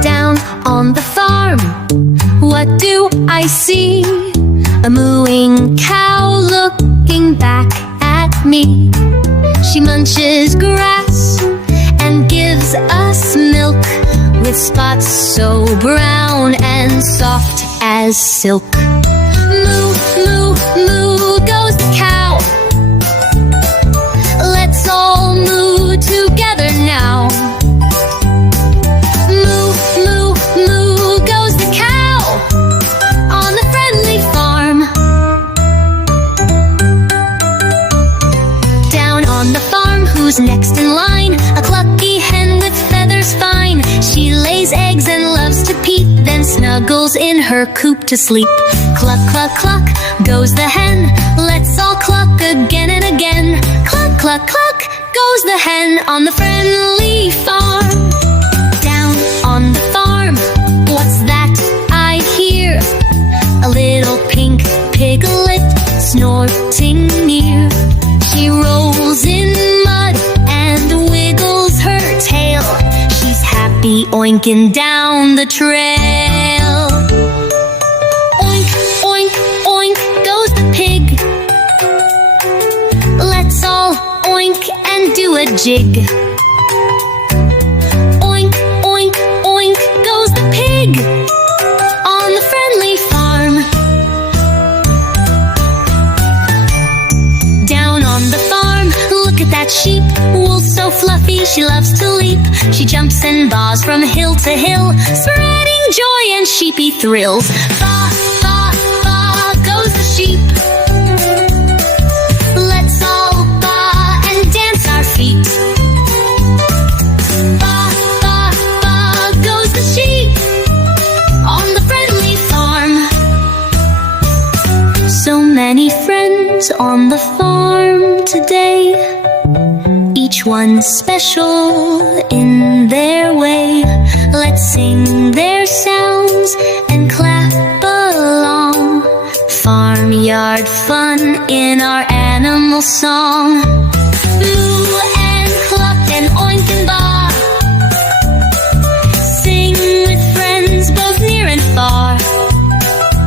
Down on the farm, what do I see? A mooing cow looking back at me. She munches grass and gives us milk, with spots so brown and soft as silk. Moo, moo, moo goes the cow. Let's all moo together now. Moo, moo, moo goes the cow on the friendly farm. Down on the farm, who's next in line? A clucky hen with feathers fine. She lays eggs and loves to peep, then snuggles in her coop to sleep. Cluck, cluck, cluck goes the hen. Let's all cluck again and again. Cluck, cluck, cluck goes the hen on the friendly farm. Down on the farm, what's that I hear? A little pink piglet snorting near. She rolls in mud and wiggles her tail. She's happy oinking down the trail. Oink, oink, oink goes the pig. Let's all oink and do a jig. Oink, oink, oink goes the pig on the friendly farm. Down on the farm, look at that sheep, wool so fluffy she loves to leap. She jumps and baws from hill to hill, spreading joy and sheepy thrills. Baa, baa, baa goes the sheep. Let's all baa and dance our feet. Baa, baa, baa goes the sheep on the friendly farm. So many friends on the farm today, each one special in their way. Let's sing their sounds and clap along. Farmyard fun in our animal song.